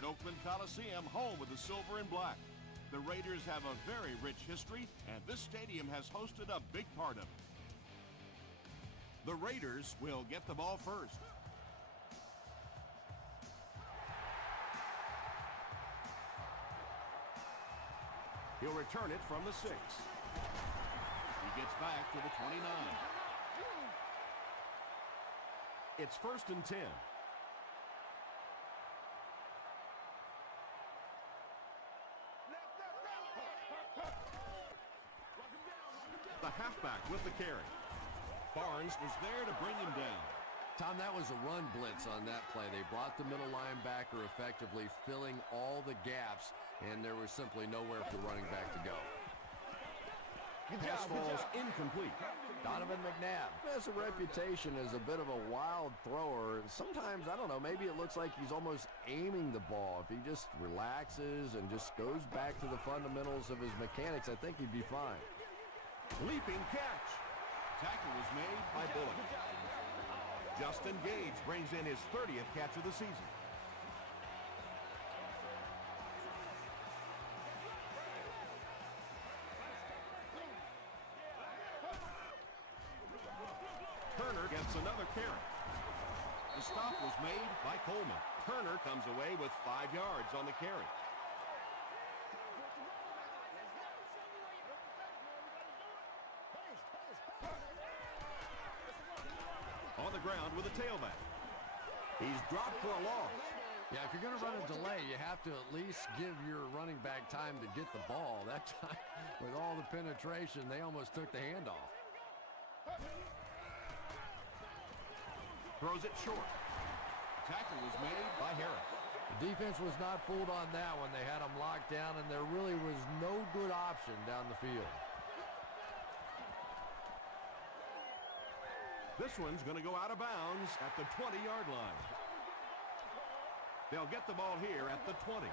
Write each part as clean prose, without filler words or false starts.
at Oakland Coliseum, home of the silver and black. The Raiders have a very rich history, and this stadium has hosted a big part of it. The Raiders will get the ball first. He'll return it from the 6. He gets back to the 29. It's 1st and 10. The halfback with the carry. Barnes was there to bring him down. Tom, that was a run blitz on that play. They brought the middle linebacker, effectively filling all the gaps, and there was simply nowhere for the running back to go. Pass falls incomplete. Donovan McNabb has a reputation as a bit of a wild thrower. Sometimes, I don't know, maybe it looks like he's almost aiming the ball. If he just relaxes and just goes back to the fundamentals of his mechanics, I think he'd be fine. Leaping catch. Tackle was made by Bullock. Justin Gage brings in his 30th catch of the season. Turner gets another carry. The stop was made by Coleman. Turner comes away with 5 yards on the carry. On the ground with a tailback. He's dropped for a loss. Yeah, if you're going to run a delay, you have to at least give your running back time to get the ball. That time, with all the penetration, they almost took the handoff. Throws it short. Tackle was made by Harris. The defense was not fooled on that one. They had him locked down, and there really was no good option down the field. This one's going to go out of bounds at the 20-yard line. They'll get the ball here at the 20.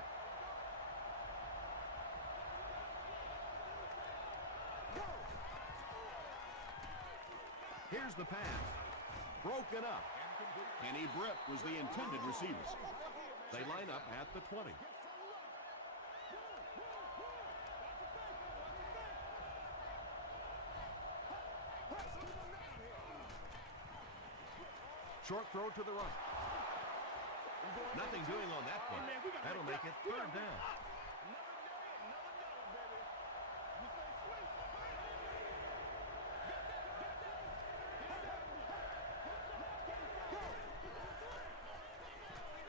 Here's the pass. Broken up. Kenny Britt was the intended receiver. They line up at the 20. Short throw to the right. Nothing doing on that one. That'll make it 3rd down.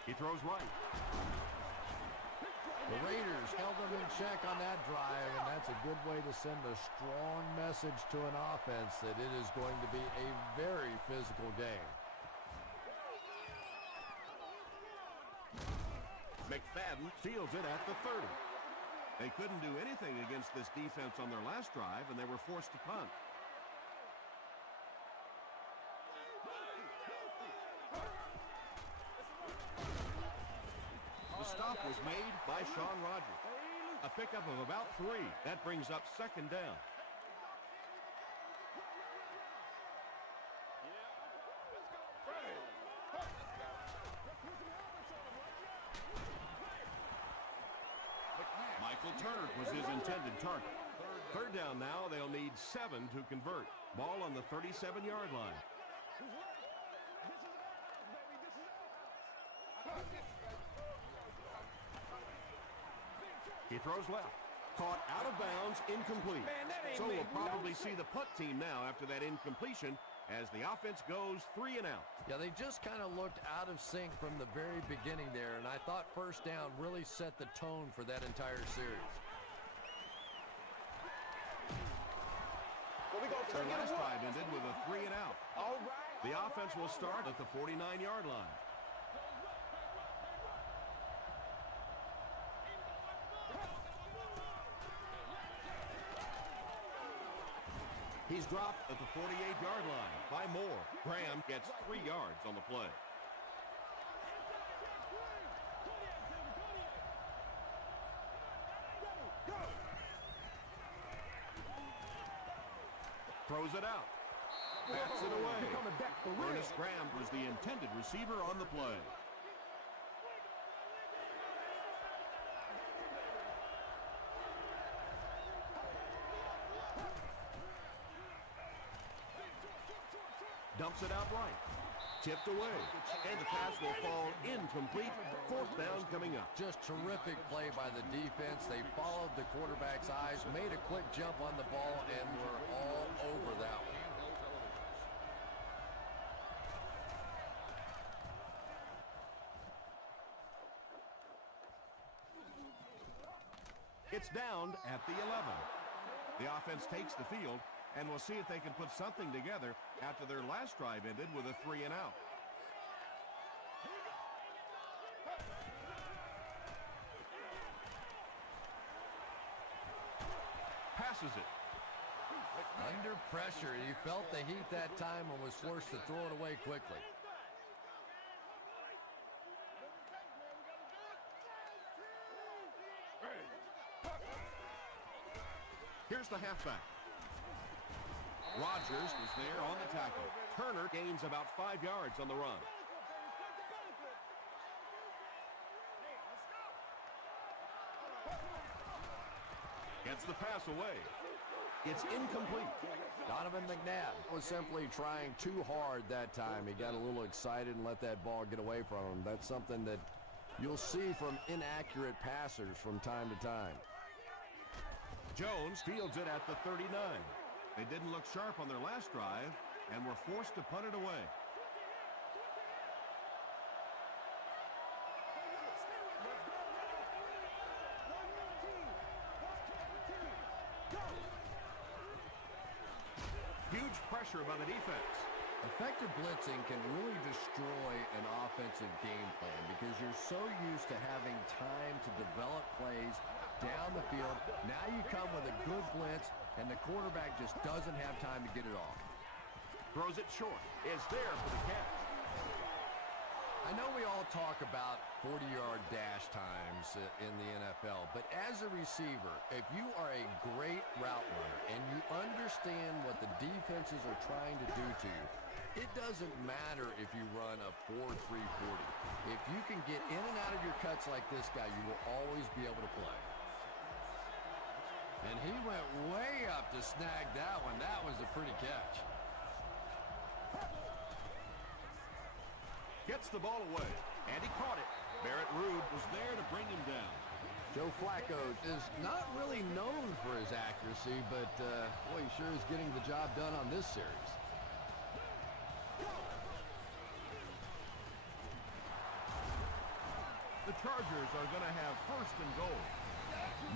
He throws right. The Raiders held them in check on that drive, and that's a good way to send a strong message to an offense that it is going to be a very physical game. McFadden fields it at the 30. They couldn't do anything against this defense on their last drive, and they were forced to punt. The stop was made by Sean Rogers. A pickup of about 3. That brings up 2nd down. Michael Turner was his intended target. 3rd down now. They'll need 7 to convert. Ball on the 37-yard line. He throws left. Caught out of bounds, incomplete. So we'll probably see the punt team now after that incompletion as the offense goes 3 and out. Yeah, they just kind of looked out of sync from the very beginning there, and I thought 1st down really set the tone for that entire series. Their last drive ended with a 3 and out. The offense will start at the 49-yard line. He's dropped at the 48-yard line by Moore. Graham gets 3 yards on the play. Throws it out. Bats it away. Ernest Graham was the intended receiver on the play. Puts it out right. Tipped away. And the pass will fall incomplete. Fourth down coming up. Just terrific play by the defense. They followed the quarterback's eyes, made a quick jump on the ball, and were all over that one. It's down at the 11. The offense takes the field, and we'll see if they can put something together after their last drive ended with a 3-and-out. Passes it. Under pressure, he felt the heat that time and was forced to throw it away quickly. Here's the halfback. Rodgers is there on the tackle. Turner gains about 5 yards on the run. Gets the pass away. It's incomplete. Donovan McNabb was simply trying too hard that time. He got a little excited and let that ball get away from him. That's something that you'll see from inaccurate passers from time to time. Jones fields it at the 39. They didn't look sharp on their last drive and were forced to punt it away. Huge pressure by the defense. Effective blitzing can really destroy an offensive game plan because you're so used to having time to develop plays down the field. Now you come with a good blitz, and the quarterback just doesn't have time to get it off. Throws it short. Is there for the catch. I know we all talk about 40-yard dash times in the NFL, but as a receiver, if you are a great route runner and you understand what the defenses are trying to do to you, it doesn't matter if you run a 4.3 40. If you can get in and out of your cuts like this guy, you will always be able to play. And he went way up to snag that one. That was a pretty catch. Gets the ball away, and he caught it. Barrett Ruud was there to bring him down. Joe Flacco is not really known for his accuracy, but boy, he sure is getting the job done on this series. The Chargers are going to have first and goal.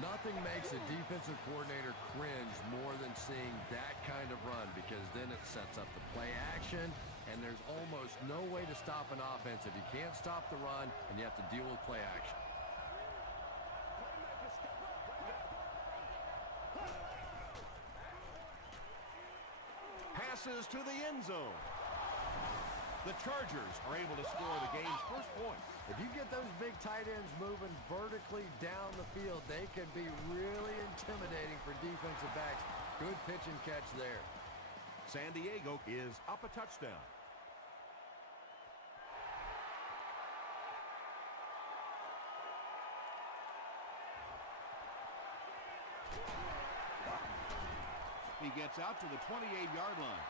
Nothing makes a defensive coordinator cringe more than seeing that kind of run, because then it sets up the play action, and there's almost no way to stop an offense if you can't stop the run and you have to deal with play action. Passes to the end zone. The Chargers are able to score the game's first point. If you get those big tight ends moving vertically down the field, they can be really intimidating for defensive backs. Good pitch and catch there. San Diego is up a touchdown. He gets out to the 28-yard line.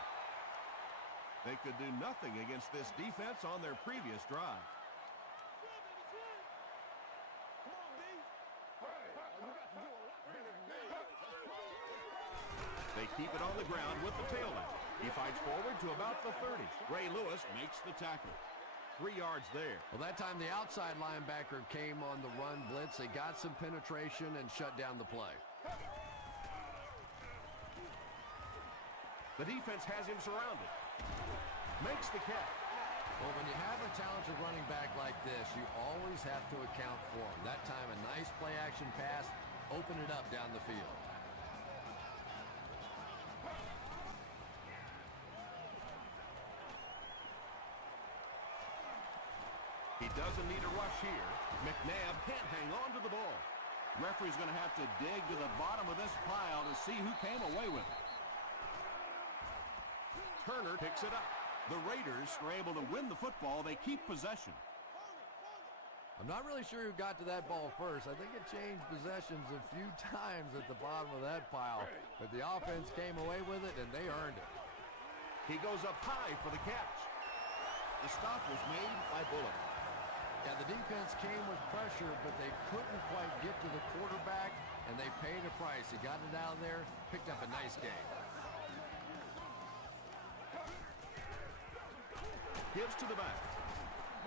They could do nothing against this defense on their previous drive. They keep it on the ground with the tailback. He fights forward to about the 30. Ray Lewis makes the tackle. 3 yards there. Well, that time the outside linebacker came on the run blitz. They got some penetration and shut down the play. The defense has him surrounded. Makes the catch. Well, when you have a talented running back like this, you always have to account for him. That time, a nice play-action pass, open it up down the field. He doesn't need a rush here. McNabb can't hang on to the ball. Referee's going to have to dig to the bottom of this pile to see who came away with it. Turner picks it up. The Raiders are able to win the football. They keep possession. I'm not really sure who got to that ball first. I think it changed possessions a few times at the bottom of that pile. But the offense came away with it, and they earned it. He goes up high for the catch. The stop was made by Bullock. Yeah, the defense came with pressure, but they couldn't quite get to the quarterback, and they paid a price. He got it out of there, picked up a nice game. Gives to the back.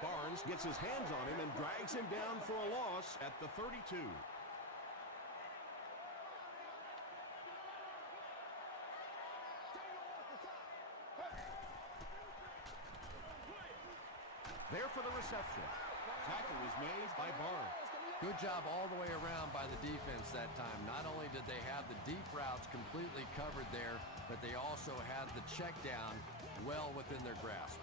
Barnes gets his hands on him and drags him down for a loss at the 32. There for the reception. Tackle was made by Barnes. Good job all the way around by the defense that time. Not only did they have the deep routes completely covered there, but they also had the check down well within their grasp.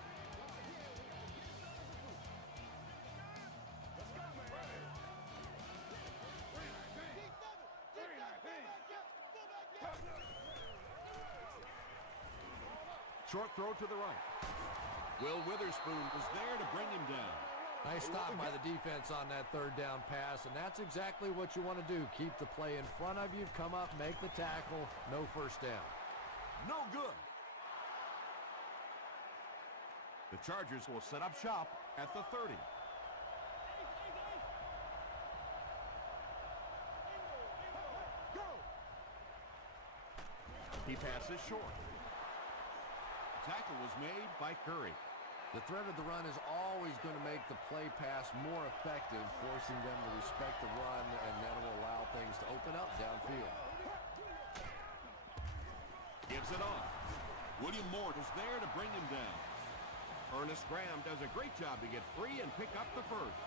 Short throw to the right. Will Witherspoon was there to bring him down. Nice stop by the defense on that third down pass, and that's exactly what you want to do. Keep the play in front of you, come up, make the tackle, no first down. No good. The Chargers will set up shop at the 30. He passes short. Tackle was made by Curry. The threat of the run is always going to make the play pass more effective, forcing them to respect the run, and that will allow things to open up downfield. Gives it off. William Mort is there to bring him down. Ernest Graham does a great job to get free and pick up the first.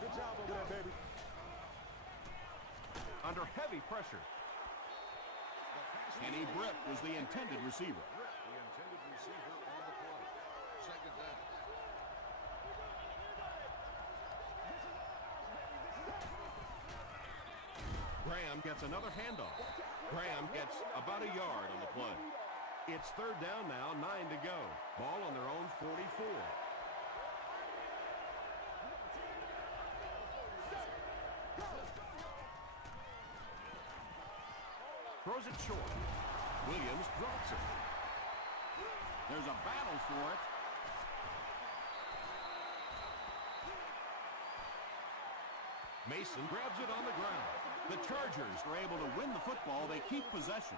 Good job over there, baby. Under heavy pressure. Kenny Britt was the intended receiver. The intended receiver on the play. Second down. Graham gets another handoff. Graham gets about a yard on the play. It's third down now, 9 to go. Ball on their own 44. Throws it short. Williams drops it. There's a battle for it. Mason grabs it on the ground. The Chargers are able to win the football. They keep possession.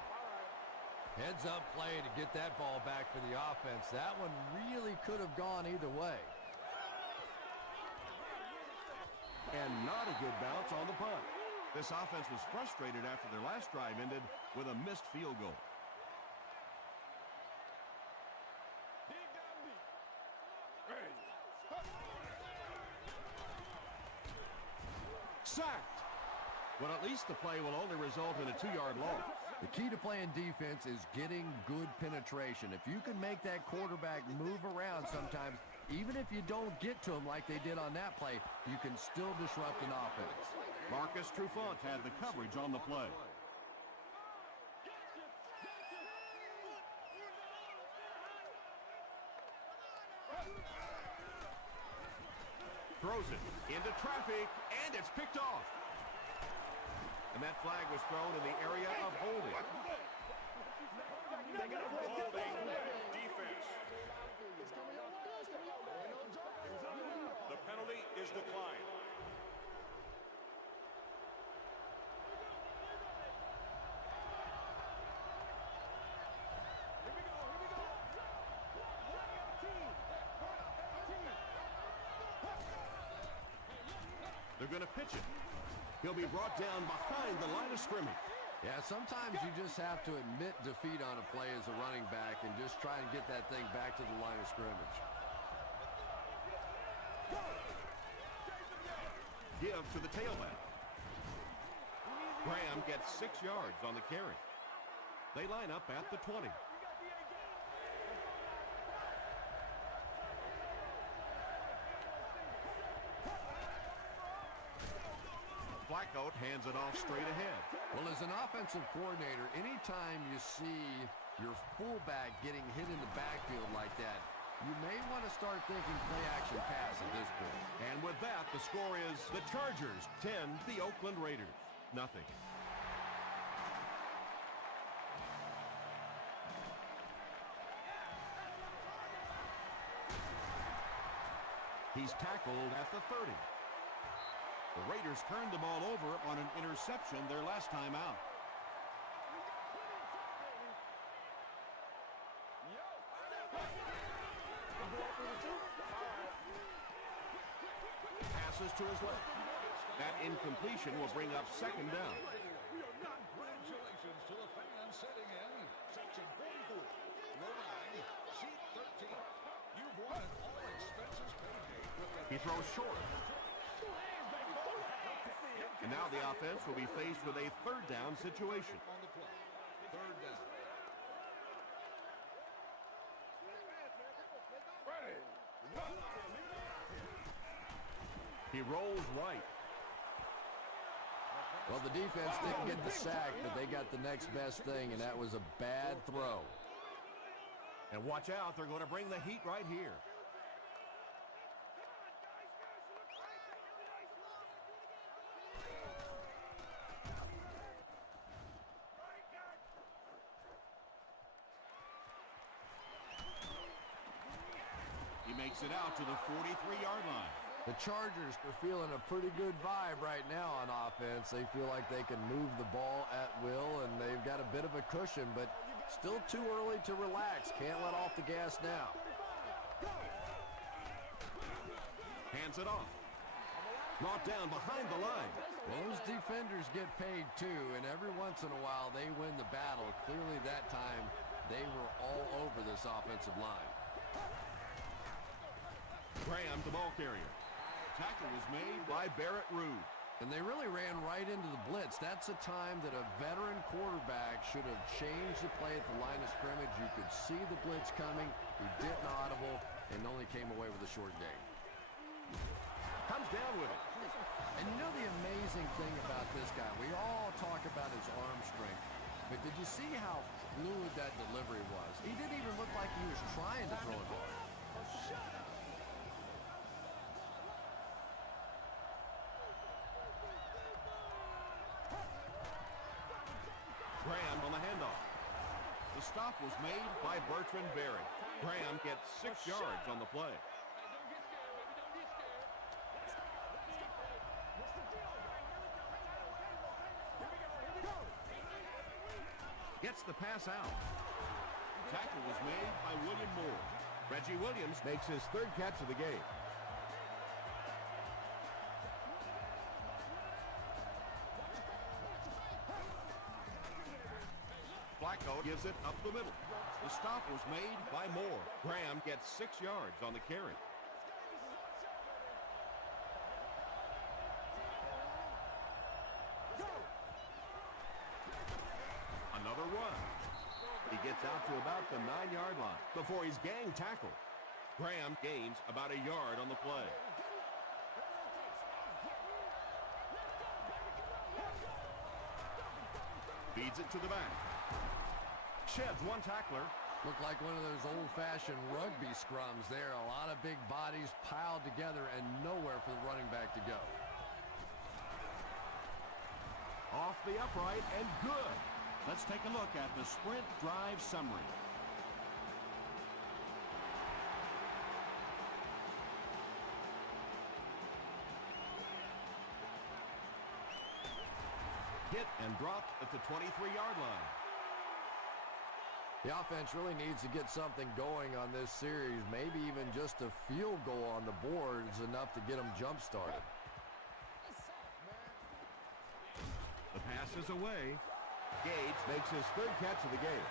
Heads up play to get that ball back for the offense. That one really could have gone either way. And not a good bounce on the punt. This offense was frustrated after their last drive ended with a missed field goal. Sacked. But at least the play will only result in a 2-yard loss. The key to playing defense is getting good penetration. If you can make that quarterback move around sometimes, even if you don't get to him like they did on that play, you can still disrupt an offense. Marcus Trufant had the coverage on the play. Throws it into traffic, and it's picked off. And that flag was thrown in the area of holding. Holding defense. The penalty is declined. They're going to pitch it. He'll be brought down behind the line of scrimmage. Yeah, sometimes you just have to admit defeat on a play as a running back and just try and get that thing back to the line of scrimmage. Give to the tailback. Graham gets 6 yards on the carry. They line up at the 20. Flacco hands it off straight ahead. Well, as an offensive coordinator, anytime you see your fullback getting hit in the backfield like that, you may want to start thinking play-action pass at this point. And with that, the score is the Chargers 10, the Oakland Raiders nothing. He's tackled at the 30. The Raiders turned the ball over on an interception their last time out. Passes to his left. That incompletion will bring up second down. Congratulations to the fans sitting in section 44, row 9, sheet 13. You've won an all-expenses paid. He throws short. And now the offense will be faced with a third down situation. On the play. Third down. He rolls right. Well, the defense didn't get the sack, but they got the next best thing, and that was a bad throw. And watch out, they're going to bring the heat right here. He makes it out to the 43-yard line. The Chargers are feeling a pretty good vibe right now on offense. They feel like they can move the ball at will, and they've got a bit of a cushion, but still too early to relax. Can't let off the gas now. Hands it off. Brought down behind the line. Well, those defenders get paid too, and every once in a while they win the battle. Clearly that time they were all over this offensive line. Graham, the ball carrier. Tackle was made by Barrett Ruud. And they really ran right into the blitz. That's a time that a veteran quarterback should have changed the play at the line of scrimmage. You could see the blitz coming. He didn't audible and only came away with a short gain. Comes down with it. And you know the amazing thing about this guy, we all talk about his arm strength, but did you see how fluid that delivery was? He didn't even look like he was trying to throw it hard. Graham on the handoff. The stop was made by Bertrand Berry. Graham gets 6 yards on the play. Gets the pass out. Tackle was made by William Moore. Reggie Williams makes his 3rd catch of the game. Flacco gives it up the middle. The stop was made by Moore. Graham gets 6 yards on the carry. Another run. He gets out to about the 9-yard line before he's gang tackled. Graham gains about a yard on the play. Feeds it to the back. Sheds one tackler. Looked like one of those old-fashioned rugby scrums there. A lot of big bodies piled together and nowhere for the running back to go. Off the upright and good. Let's take a look at the sprint drive summary. Hit and dropped at the 23-yard line. The offense really needs to get something going on this series. Maybe even just a field goal on the board is enough to get them jump-started. The pass is away. Gage makes his 3rd catch of the game.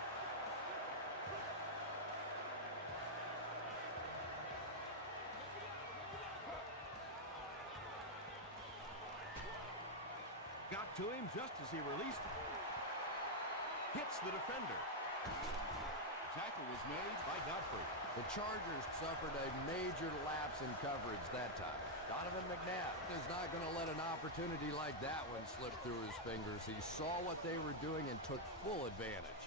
Got to him just as he released it. Hits the defender. Tackle was made by Godfrey. The Chargers suffered a major lapse in coverage that time. Donovan McNabb is not going to let an opportunity like that one slip through his fingers. He saw what they were doing and took full advantage.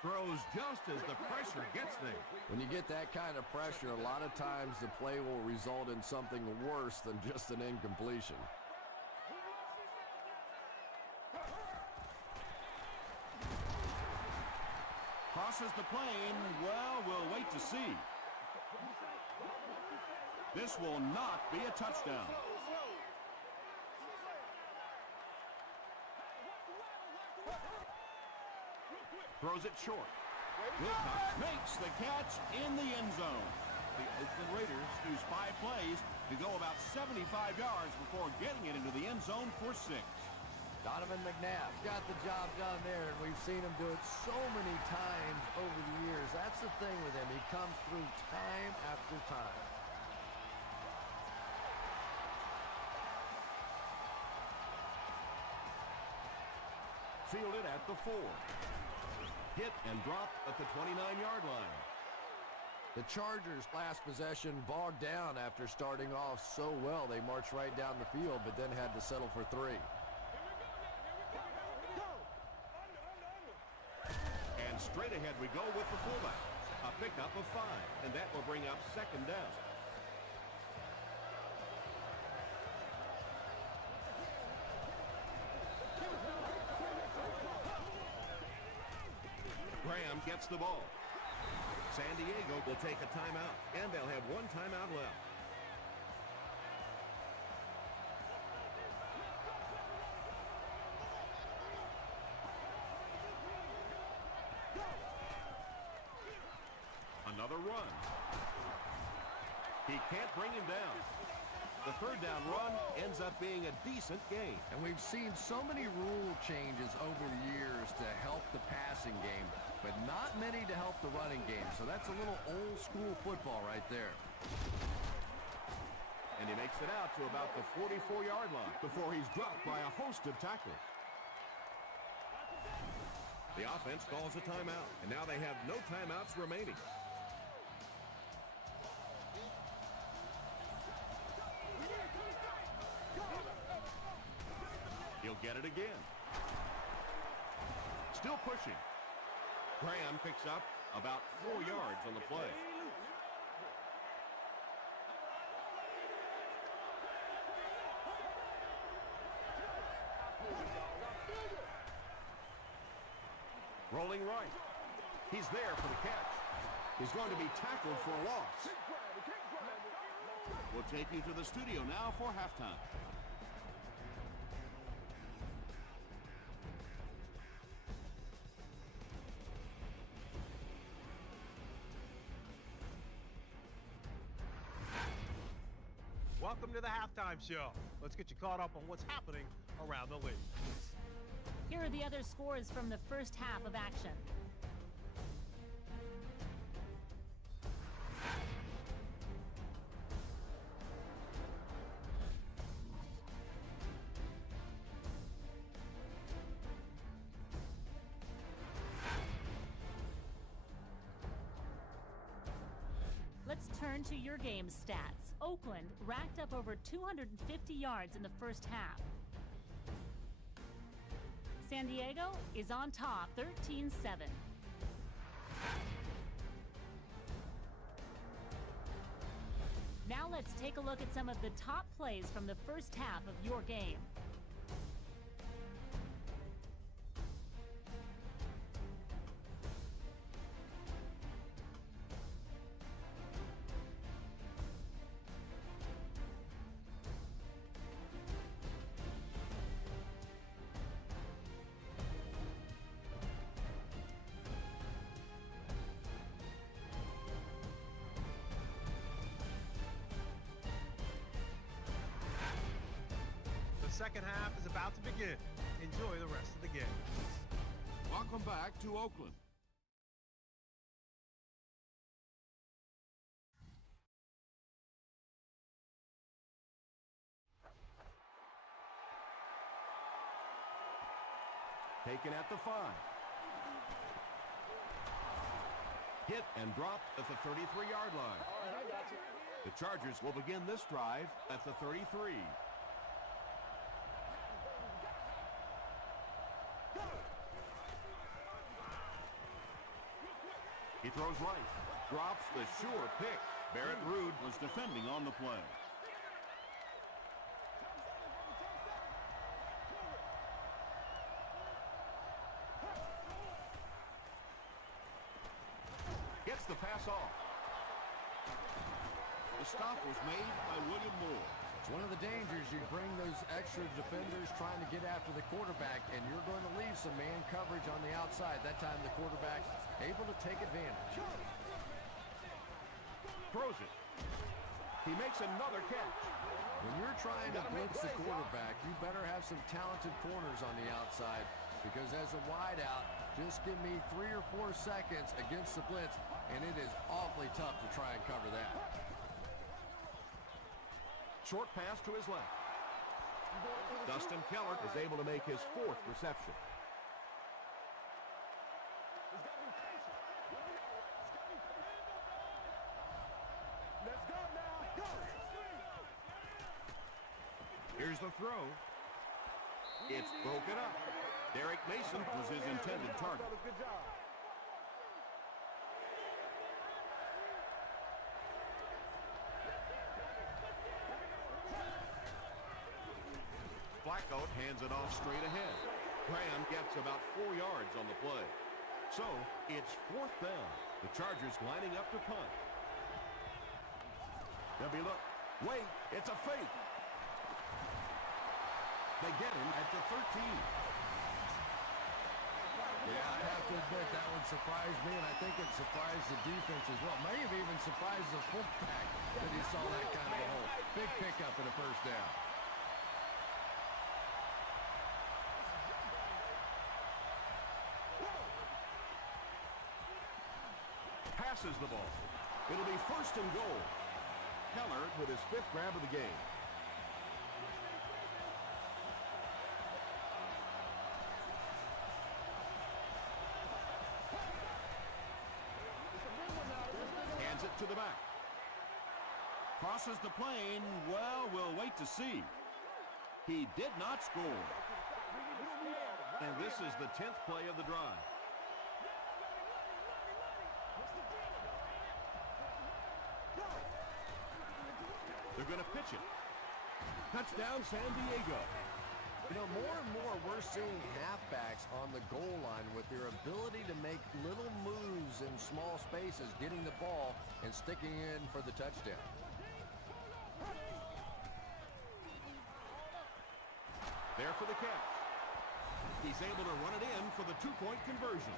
Throws just as the pressure gets there. When you get that kind of pressure, a lot of times the play will result in something worse than just an incompletion. Tosses the plane. Well, we'll wait to see. This will not be a touchdown. Throws it short. Wilcox makes the catch in the end zone. The Oakland Raiders use 5 plays to go about 75 yards before getting it into the end zone for 6. Donovan McNabb got the job done there, and we've seen him do it so many times over the years. That's the thing with him. He comes through time after time. Fielded at the 4. Hit and dropped at the 29-yard line. The Chargers' last possession bogged down after starting off so well. They marched right down the field, but then had to settle for 3. And straight ahead we go with the fullback. A pickup of 5, and that will bring up 2nd down. Graham gets the ball. San Diego will take a timeout, and they'll have 1 timeout left. Another run. He can't bring him down. The 3rd down run ends up being a decent gain. And we've seen so many rule changes over the years to help the passing game, but not many to help the running game. So that's a little old school football right there. And he makes it out to about the 44-yard line before he's dropped by a host of tacklers. The offense calls a timeout, and now they have no timeouts remaining. He'll get it again. Still pushing. Graham picks up about 4 yards on the play. Rolling right. He's there for the catch. He's going to be tackled for a loss. We'll take you to the studio now for halftime. Welcome to the halftime show. Let's get you caught up on what's happening around the league. Here are the other scores from the first half of action. Let's turn to your game stats. Oakland racked up over 250 yards in the first half. San Diego is on top, 13-7. Now let's take a look at some of the top plays from the first half of your game. The second half is about to begin. Enjoy the rest of the game. Welcome back to Oakland. Taken at the 5. Hit and dropped at the 33-yard line. The Chargers will begin this drive at the 33. He throws right, drops the sure pick. Barrett Ruud was defending on the play. pass off. The stop was made by William Moore. It's one of the dangers. You bring those extra defenders trying to get after the quarterback, and you're going to leave some man coverage on the outside. That time the quarterback able to take advantage. Throws it. He makes another catch. When you're trying to blitz the quarterback, you better have some talented corners on the outside, because as a wideout, just give me 3 or 4 seconds against the blitz, and it is awfully tough to try and cover that. Short pass to his left. Dustin Keller is able to make his 4th reception. Here's the throw. It's broken up. Derek Mason was his intended target. Flacco hands it off straight ahead. Graham gets about 4 yards on the play. So, it's 4th down. The Chargers lining up to punt. There'll be look. Wait, it's a fake. They get him at the 13. Yeah, I have to admit, that one surprised me, and I think it surprised the defense as well. May have even surprised the fullback that he saw that kind of a hole. Big pickup and a 1st down. Passes the ball. It'll be 1st and goal. Keller with his 5th grab of the game. Hands it to the back. Crosses the plane. Well, we'll wait to see. He did not score. And this is the 10th play of the drive. They're going to pitch it. Touchdown, San Diego. You know, more and more we're seeing halfbacks on the goal line with their ability to make little moves in small spaces, getting the ball and sticking in for the touchdown. There for the catch. He's able to run it in for the 2-point conversion.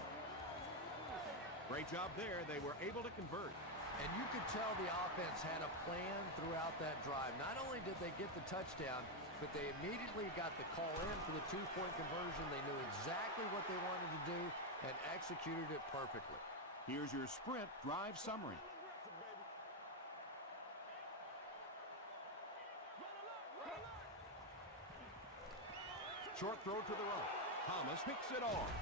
Great job there. They were able to convert. And you could tell the offense had a plan throughout that drive. Not only did they get the touchdown, but they immediately got the call in for the 2-point conversion. They knew exactly what they wanted to do and executed it perfectly. Here's your sprint drive summary. Short throw to the right. Thomas picks it off.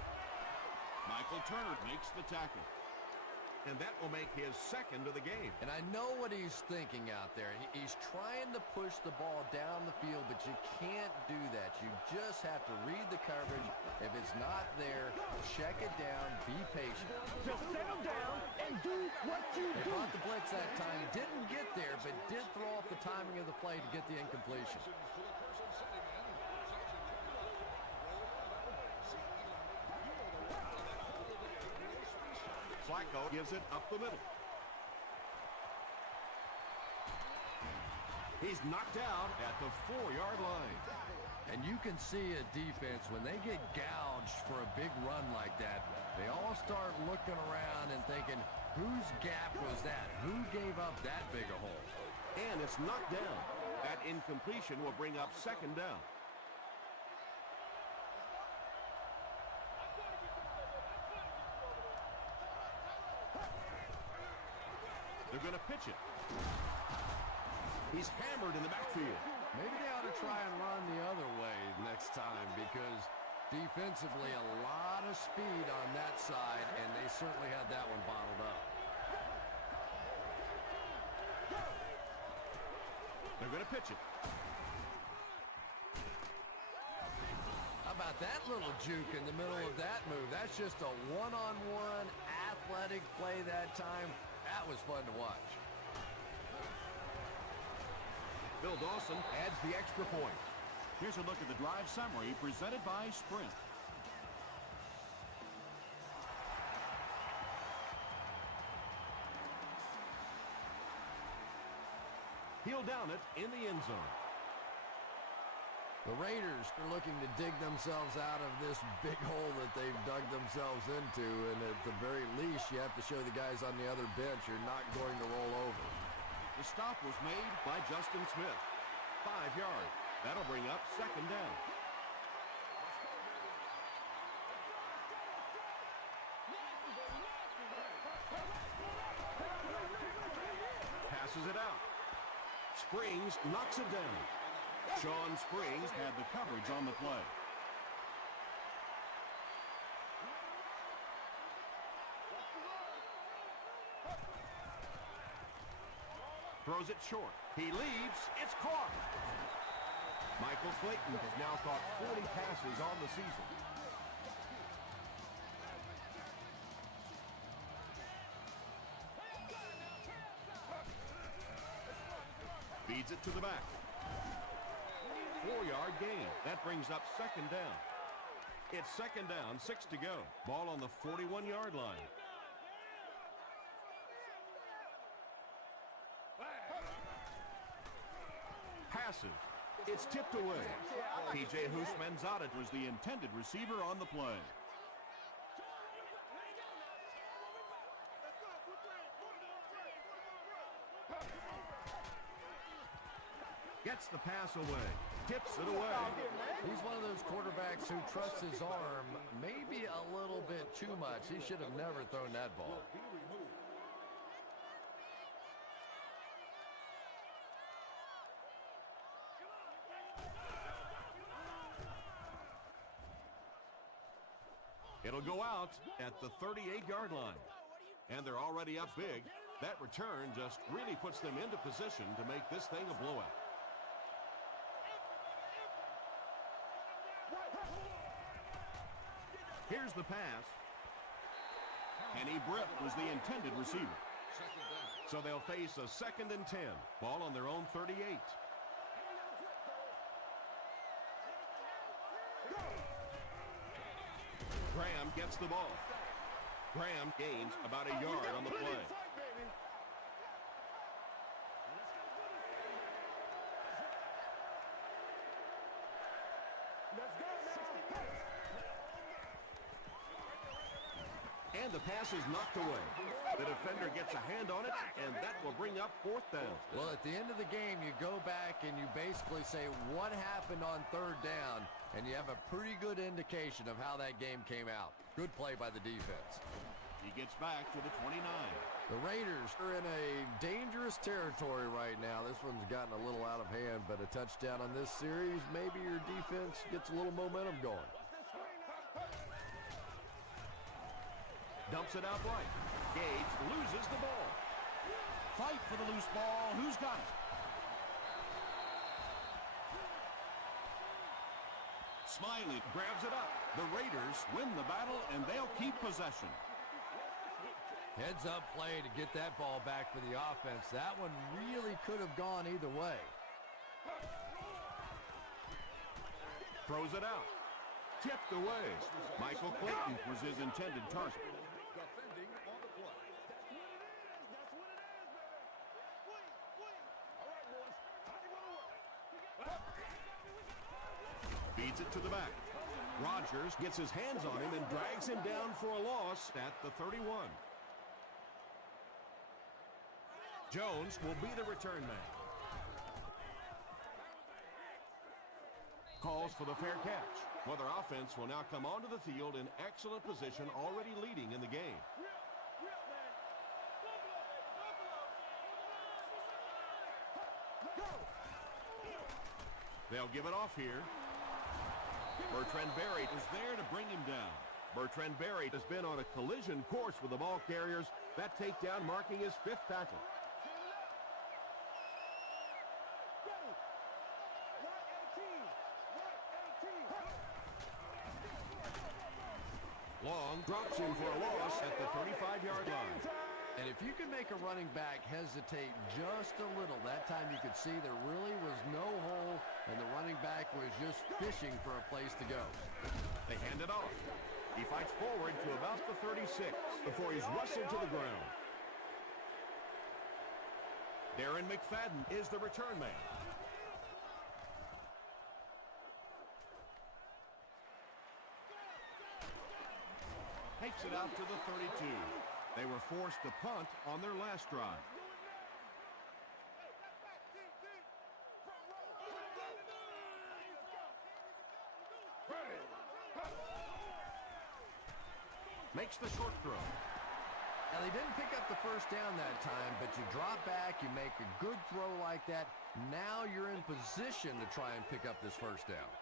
Michael Turner makes the tackle. And that will make his 2nd of the game. And I know what he's thinking out there. He's trying to push the ball down the field, but you can't do that. You just have to read the coverage. If it's not there, check it down, be patient. Just settle down and do what you They do. brought the blitz that time, didn't get there, but did throw off the timing of the play to get the incompletion. Flacco gives it up the middle. He's knocked out at the 4-yard line. And you can see a defense, when they get gouged for a big run like that, they all start looking around and thinking, whose gap was that? Who gave up that big a hole? And it's knocked down. That incompletion will bring up 2nd down. They're going to pitch it. He's hammered in the backfield. Maybe they ought to try and run the other way next time, because defensively a lot of speed on that side, and they certainly had that one bottled up. They're going to pitch it. How about that little juke in the middle of that move? That's just a one-on-one athletic play that time. That was fun to watch. Bill Dawson adds the extra point. Here's a look at the drive summary presented by Sprint. He'll down it in the end zone. The Raiders are looking to dig themselves out of this big hole that they've dug themselves into, and at the very least, you have to show the guys on the other bench you're not going to roll over. The stop was made by Justin Smith. 5 yards. That'll bring up second down. Passes it out. Springs knocks it down. Sean Springs had the coverage on the play. Throws it short. He leaves. It's caught. Michael Clayton has now caught 40 passes on the season. Feeds it to the back. 4-yard gain. That brings up second down. It's second down, 6 to go. Ball on the 41-yard line. Passes. It's tipped away. P.J. Houshmandzadeh was the intended receiver on the play. Gets the pass away. Tips it away. He's one of those quarterbacks who trusts his arm maybe a little bit too much. He should have never thrown that ball. It'll go out at the 38-yard line. And they're already up big. That return just really puts them into position to make this thing a blowout. Here's the pass. Kenny Britt was the intended receiver. So they'll face a 2nd and 10. Ball on their own 38. Graham gets the ball. Graham gains about a yard on the play. And the pass is knocked away. The defender gets a hand on it, and that will bring up 4th down. Well, at the end of the game, you go back and you basically say what happened on 3rd down, and you have a pretty good indication of how that game came out. Good play by the defense. He gets back to the 29. The Raiders are in a dangerous territory right now. This one's gotten a little out of hand, but a touchdown on this series, maybe your defense gets a little momentum going. Dumps it out right. Gage loses the ball. Fight for the loose ball. Who's got it? Smiley grabs it up. The Raiders win the battle, and they'll keep possession. Heads up play to get that ball back for the offense. That one really could have gone either way. Throws it out. Tipped away. Michael Clayton was his intended target. Defending on the play. Feeds it to the back. Rodgers gets his hands on him and drags him down for a loss at the 31. Jones will be the return man. Calls for the fair catch. Well, their offense will now come onto the field in excellent position, already leading in the game. They'll give it off here. Bertrand Berry is there to bring him down. Bertrand Berry has been on a collision course with the ball carriers. That takedown marking his 5th tackle. Long drops him for a loss at the 35-yard line. And if you can make a running back hesitate just a little, that time you could see there really was no hole, and the running back was just fishing for a place to go. They hand it off. He fights forward to about the 36 before he's wrestled to the ground. Darren McFadden is the return man. Takes it out to the 32. They were forced to punt on their last drive. Makes the short throw. Now, they didn't pick up the first down that time, but you drop back, you make a good throw like that. Now you're in position to try and pick up this first down.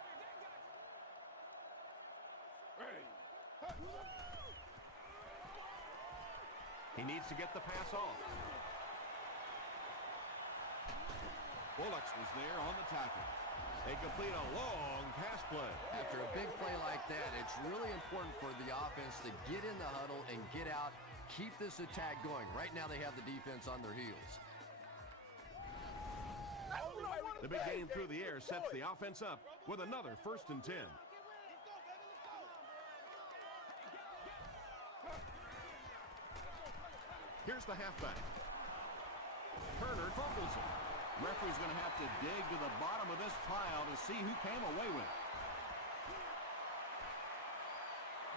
He needs to get the pass off. Bullocks was there on the tackle. They complete a long pass play. After a big play like that, it's really important for the offense to get in the huddle and get out, keep this attack going. Right now they have the defense on their heels. The big gain through the air sets the offense up with another 1st and 10. Here's the halfback. Turner fumbles it. Referee's going to have to dig to the bottom of this pile to see who came away with it.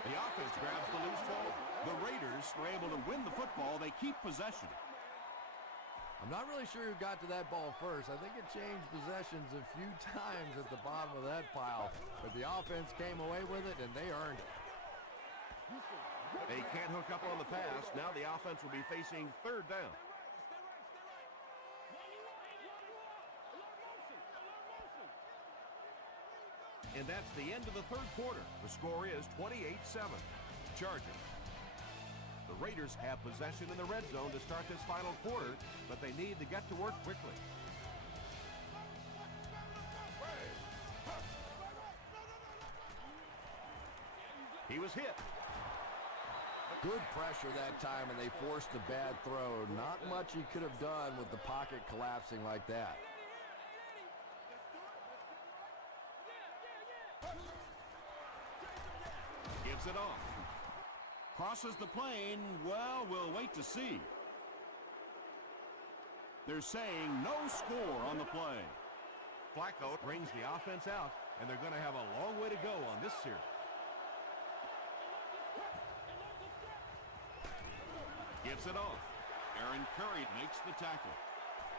The offense grabs the loose ball. The Raiders are able to win the football. They keep possession. I'm not really sure who got to that ball first. I think it changed possessions a few times at the bottom of that pile. But the offense came away with it, and they earned it. They can't hook up on the pass. Now the offense will be facing 3rd down. And that's the end of the 3rd quarter. The score is 28-7. Chargers. The Raiders have possession in the red zone to start this final quarter, but they need to get to work quickly. He was hit. Good pressure that time, and they forced a bad throw. Not much he could have done with the pocket collapsing like that. Gives it off. Crosses the plane. Well, we'll wait to see. They're saying no score on the play. Flacco brings the offense out, and they're going to have a long way to go on this series. Gives it off. Aaron Curry makes the tackle.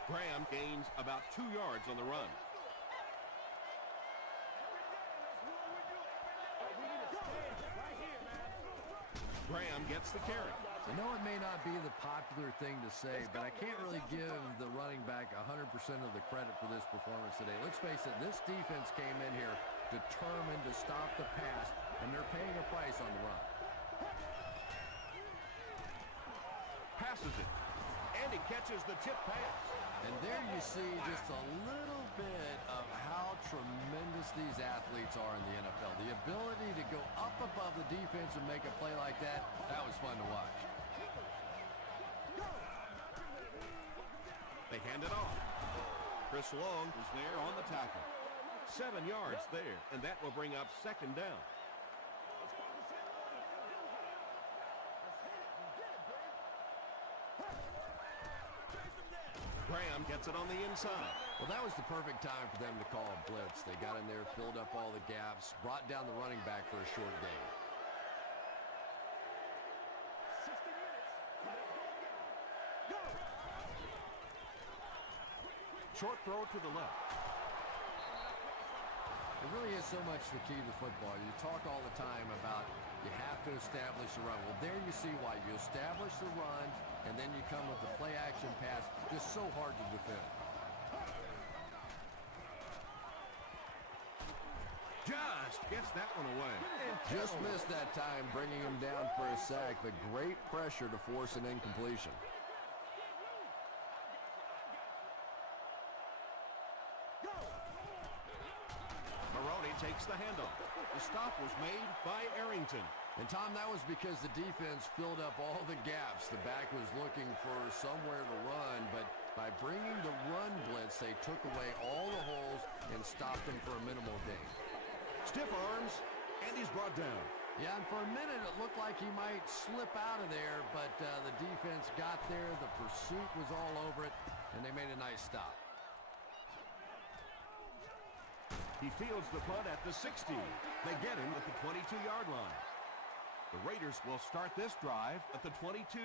Graham gains about 2 yards on the run. Graham gets the carry. I know it may not be the popular thing to say, but I can't really give the running back 100% of the credit for this performance today. Let's face it, this defense came in here determined to stop the pass, and they're paying a price on the run. Passes it, and he catches the tip pass. And there you see just a little bit of how tremendous these athletes are in the NFL. The ability to go up above the defense and make a play like that, that was fun to watch. They hand it off. Chris Long is there on the tackle. 7 yards there, and that will bring up 2nd down. Graham gets it on the inside. Well, that was the perfect time for them to call a blitz. They got in there, filled up all the gaps, brought down the running back for a short gain. Short throw to the left. It really is so much the key to football. You talk all the time about you have to establish the run. Well, there you see why. You establish the run, and then you come with the play-action pass. Just so hard to defend. Just gets that one away. Just missed that time, bringing him down for a sack, but great pressure to force an incompletion. Maroney takes the handoff. The stop was made by Arrington. And, Tom, that was because the defense filled up all the gaps. The back was looking for somewhere to run, but by bringing the run blitz, they took away all the holes and stopped them for a minimal gain. Stiff arms, and he's brought down. Yeah, and for a minute it looked like he might slip out of there, but the defense got there. The pursuit was all over it. and they made a nice stop. He fields the punt at the 60. They get him at the 22-yard line. The Raiders will start this drive at the 22.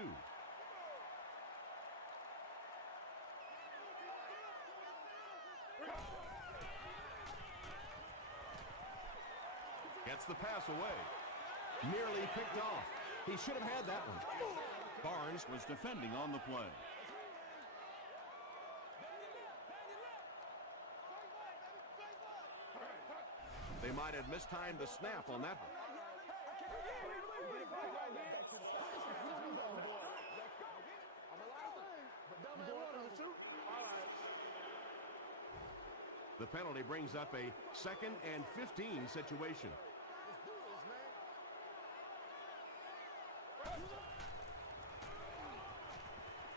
Gets the pass away. Nearly picked off. He should have had that one. Barnes was defending on the play. They might have mistimed the snap on that one. The penalty brings up a 2nd and 15 situation.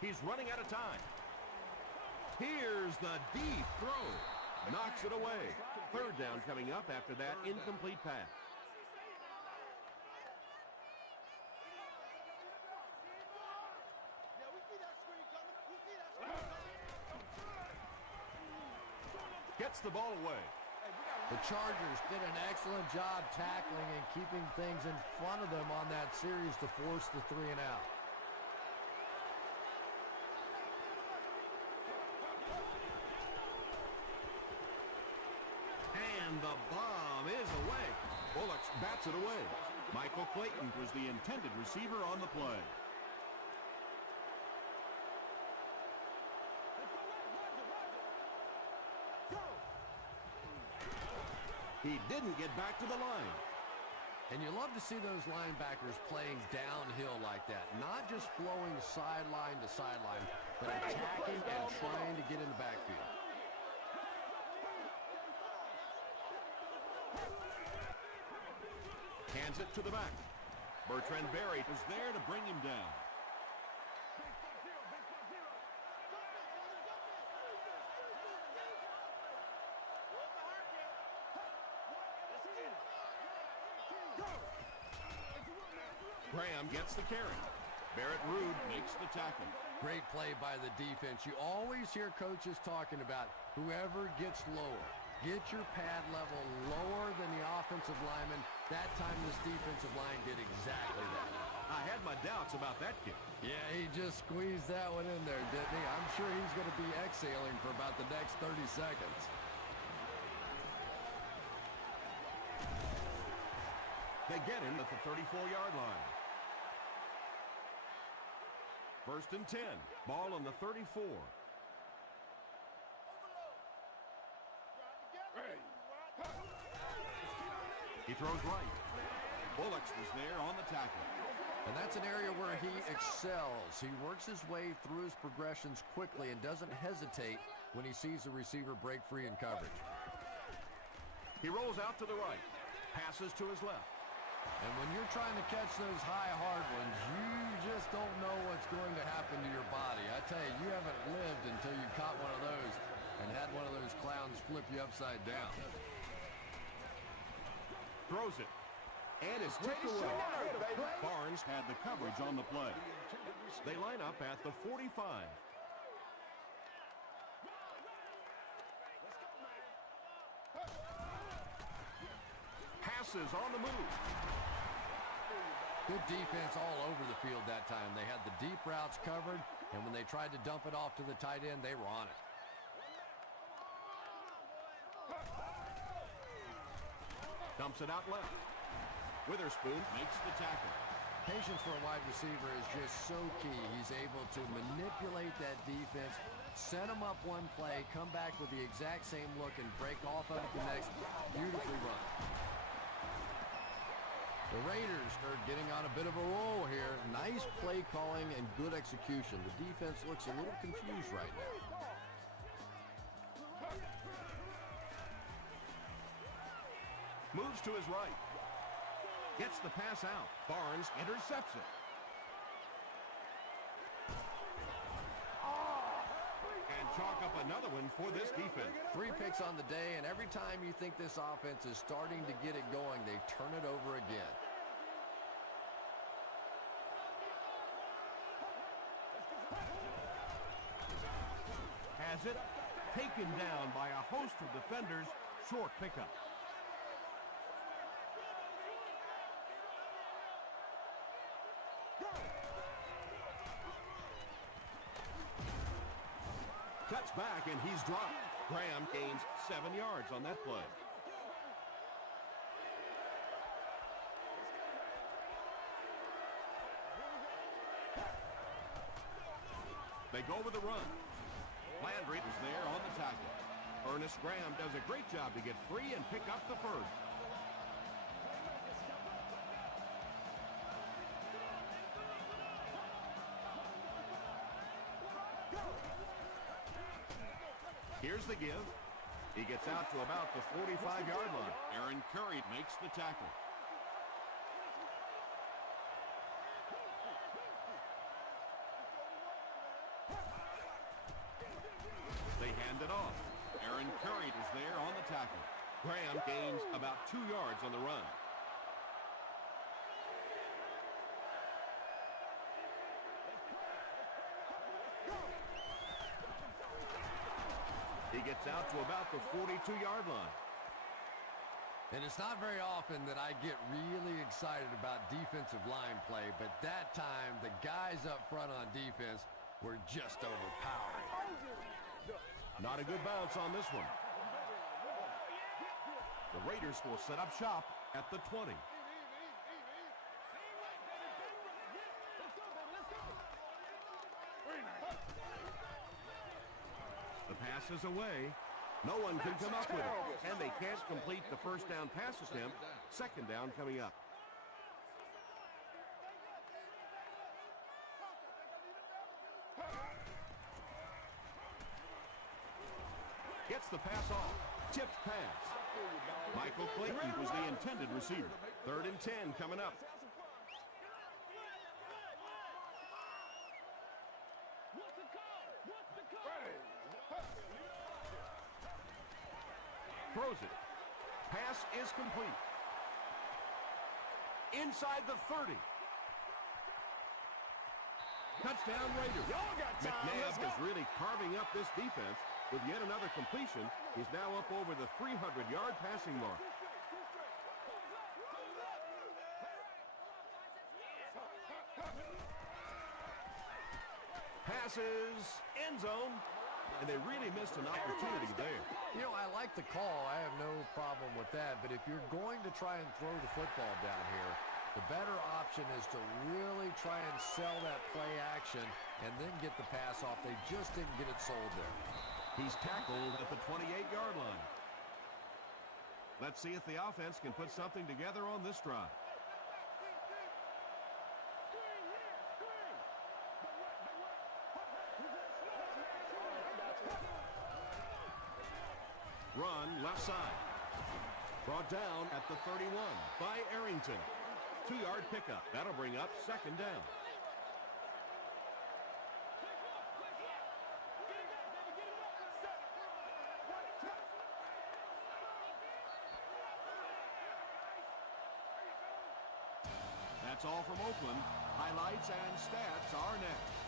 He's running out of time. Here's the deep throw. Knocks it away. 3rd down coming up after that incomplete pass. Gets the ball away. The Chargers did an excellent job tackling and keeping things in front of them on that series to force the 3 and out. And the bomb is away. Bullocks bats it away. Michael Clayton was the intended receiver on the play. He didn't get back to the line. And you love to see those linebackers playing downhill like that. Not just flowing sideline to sideline, but attacking and trying to get in the backfield. Hands it to the back. Bertrand Berry was there to bring him down. Graham gets the carry. Barrett Ruud makes the tackle. Great play by the defense. You always hear coaches talking about whoever gets lower. Get your pad level lower than the offensive lineman. That time this defensive line did exactly that. I had my doubts about that kick. Yeah, he just squeezed that one in there, didn't he? I'm sure he's going to be exhaling for about the next 30 seconds. They get him at the 34-yard line. 1st and 10. Ball on the 34. He throws right. Bullocks was there on the tackle. And that's an area where he excels. He works his way through his progressions quickly and doesn't hesitate when he sees the receiver break free in coverage. He rolls out to the right. Passes to his left. And when you're trying to catch those high, hard ones, you just don't know what's going to happen to your body. I tell you, you haven't lived until you caught one of those and had one of those clowns flip you upside down. Throws it. And is tipped away. Barnes had the coverage on the play. They line up at the 45. Passes on the move. Good defense all over the field that time. They had the deep routes covered, and when they tried to dump it off to the tight end, they were on it. Dumps it out left. Witherspoon makes the tackle. Patience for a wide receiver is just so key. He's able to manipulate that defense, set them up one play, come back with the exact same look, and break off of it the next. Beautifully run. The Raiders are getting on a bit of a roll here. Nice play calling and good execution. The defense looks a little confused right now. Moves to his right. Gets the pass out. Barnes intercepts it. And chalk up another one for this defense. 3 picks on the day, and every time you think this offense is starting to get it going, they turn it over again. has it. Taken down by a host of defenders. Short pickup. Cuts back and he's dropped. Graham gains 7 yards on that play. They go with the run. Landry is there on the tackle. Ernest Graham does a great job to get free and pick up the first. Here's the give. He gets out to about the 45-yard line. Aaron Curry makes the tackle. They hand it off. Aaron Curry is there on the tackle. Graham gains about 2 yards on the run. He gets out to about the 42-yard line. And it's not very often that I get really excited about defensive line play, but that time the guys up front on defense were just overpowered. Not a good bounce on this one. The Raiders will set up shop at the 20. The pass is away. No one can come up with it. And they can't complete the first down pass attempt. Second down coming up. Gets the pass off. Tipped pass. Michael Clayton was the intended receiver. 3rd and 10 coming up. Throws it. Pass is complete. Inside the 30. Touchdown Raiders. McNabb is really carving up this defense with yet another completion. He's now up over the 300-yard passing mark. Passes, end zone, and they really missed an opportunity there. You know, I like the call. I have no problem with that. But if you're going to try and throw the football down here, the better option is to really try and sell that play action and then get the pass off. They just didn't get it sold there. He's tackled at the 28-yard line. Let's see if the offense can put something together on this drive. Run left side. Brought down at the 31 by Arrington. 2-yard pickup. That'll bring up second down. That's all from Oakland. Highlights and stats are next.